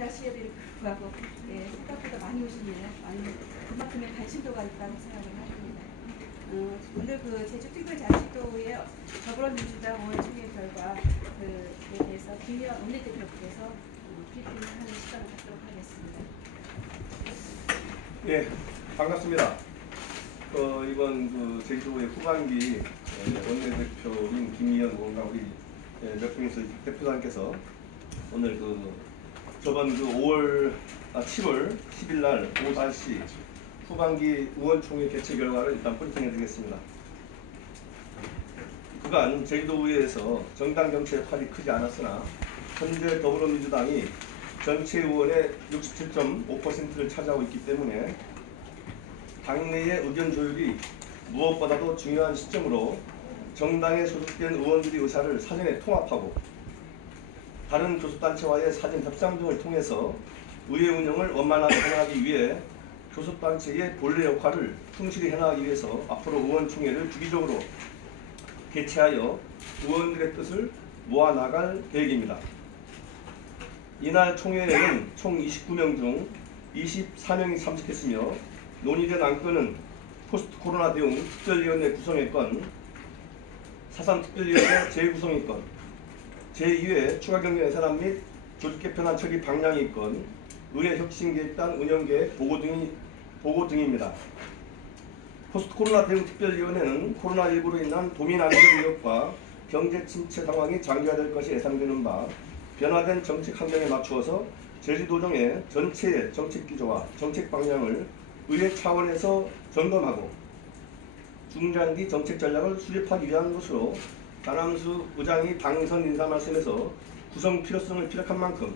날씨에도 불구하고 생각보다 많이 오시네요. 그만큼의 관심도가 있다고 생각을 합니다. 오늘 제주특별자치도의 더불어민주당 의원총회 결과에 대해서 김희원 원내대표께서 브리핑을 하는 시간을 갖도록 하겠습니다. 예, 반갑습니다. 이번 제주도의 후반기 원내대표인 김희원 의원과 우리 몇 분에서 대표단께서 오늘 저번 7월 10일 날 오후 5시 후반기 의원총회 개최 결과를 일단 브리핑해 드리겠습니다. 그간 제주도의회에서 정당 정치의 팔이 크지 않았으나 현재 더불어민주당이 전체 의원의 67.5%를 차지하고 있기 때문에 당내의 의견 조율이 무엇보다도 중요한 시점으로 정당에 소속된 의원들의 의사를 사전에 통합하고 다른 교섭단체와의 사전 협상 등을 통해서 의회 운영을 원만하게 해나가기 위해 교섭단체의 본래 역할을 충실히 해나가기 위해서 앞으로 의원총회를 주기적으로 개최하여 의원들의 뜻을 모아나갈 계획입니다. 이날 총회에는 총 29명 중 24명이 참석했으며 논의된 안건은 포스트 코로나 대응 특별위원회 구성의 건, 사상특별위원회 재구성의 건, 제2회 추가경정 예산안 및 조직개편안 처리 방향의 건, 의회 혁신계획단 운영계획 보고 등입니다. 포스트 코로나 대응 특별위원회는 코로나19로 인한 도민 안전 위협과 경제 침체 상황이 장기화될 것이 예상되는 바 변화된 정책 환경에 맞추어서 제주도정의 전체의 정책 기조와 정책 방향을 의회 차원에서 점검하고 중장기 정책 전략을 수립하기 위한 것으로 강남수 의장이 당선 인사 말씀에서 구성 필요성을 피력한 만큼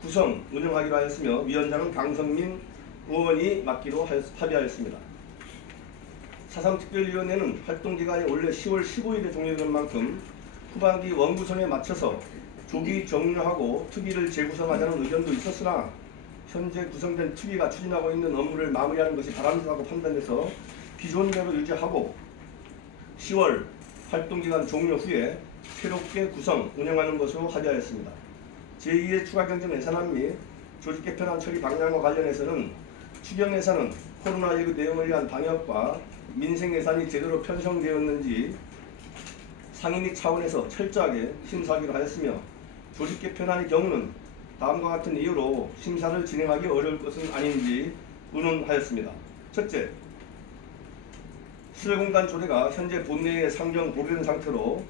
구성 운영하기로 하였으며 위원장은 강성민 의원이 맡기로 합의하였습니다. 사상특별위원회는 활동기간이 원래 10월 15일에 종료되는 만큼 후반기 원구성에 맞춰서 조기 종료하고 특위를 재구성하자는 의견도 있었으나 현재 구성된 특위가 추진하고 있는 업무를 마무리하는 것이 바람직하다고 판단해서 기존대로 유지하고 10월 활동기간 종료 후에 새롭게 구성, 운영하는 것으로 합의하였습니다. 제2의 추가경정 예산안 및 조직개편안 처리 방향과 관련해서는 추경예산은 코로나19 대응을 위한 방역과 민생예산이 제대로 편성되었는지 상임위 차원에서 철저하게 심사하기로 하였으며 조직개편안의 경우는 다음과 같은 이유로 심사를 진행하기 어려울 것은 아닌지 의논하였습니다. 첫째, 시설공단 조례가 현재 본회의에 상정 보류된 상태로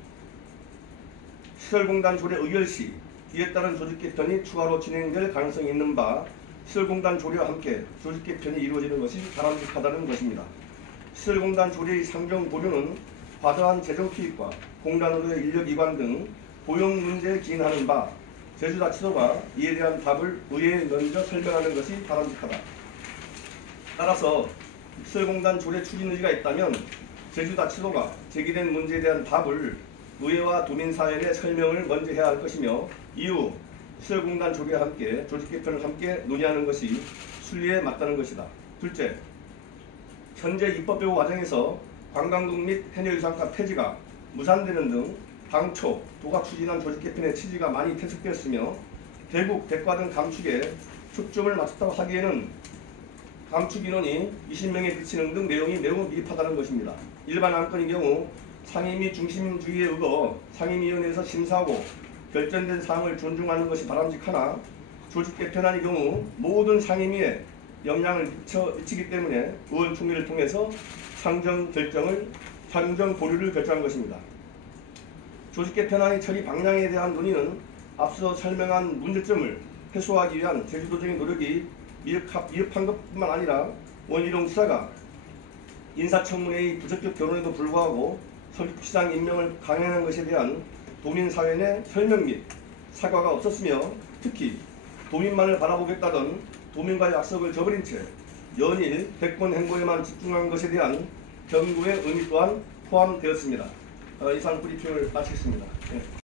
시설공단 조례 의결 시 이에 따른 조직개편이 추가로 진행될 가능성이 있는 바 시설공단 조례와 함께 조직개편이 이루어지는 것이 바람직하다는 것입니다. 시설공단 조례의 상정 보류는 과도한 재정 투입과 공단으로의 인력 이관 등 고용 문제에 기인하는 바 제주자치도가 이에 대한 답을 의회에 먼저 설명하는 것이 바람직하다. 따라서 시설공단 조례 추진 의지가 있다면 제주자치도가 제기된 문제에 대한 답을 의회와 도민사회에 설명을 먼저 해야 할 것이며 이후 시설공단 조례와 함께 조직개편을 함께 논의하는 것이 순리에 맞다는 것이다. 둘째, 현재 입법배후 과정에서 관광동 및 해녀유산가 폐지가 무산되는 등 당초 도가 추진한 조직개편의 취지가 많이 퇴색되었으며 대북, 대과 등 감축에 초점을 맞췄다고 하기에는 감축 인원이 20명에 그치는 등 내용이 매우 미흡하다는 것입니다. 일반 안건의 경우 상임위 중심주의에 의거 상임위원회에서 심사하고 결정된 사항을 존중하는 것이 바람직하나 조직개편안의 경우 모든 상임위에 영향을 미치기 때문에 의원총회를 통해서 상정 보류를 결정한 것입니다. 조직개편안의 처리 방향에 대한 논의는 앞서 설명한 문제점을 해소하기 위한 제주도적인 노력이 미흡한 것뿐만 아니라 원희룡 지사가 인사청문회의 부적격 결론에도 불구하고 서울시장 임명을 강행한 것에 대한 도민사회 내 설명 및 사과가 없었으며 특히 도민만을 바라보겠다던 도민과의 약속을 저버린 채 연일 대권 행보에만 집중한 것에 대한 경고의 의미 또한 포함되었습니다. 이상 브리핑을 마치겠습니다. 네.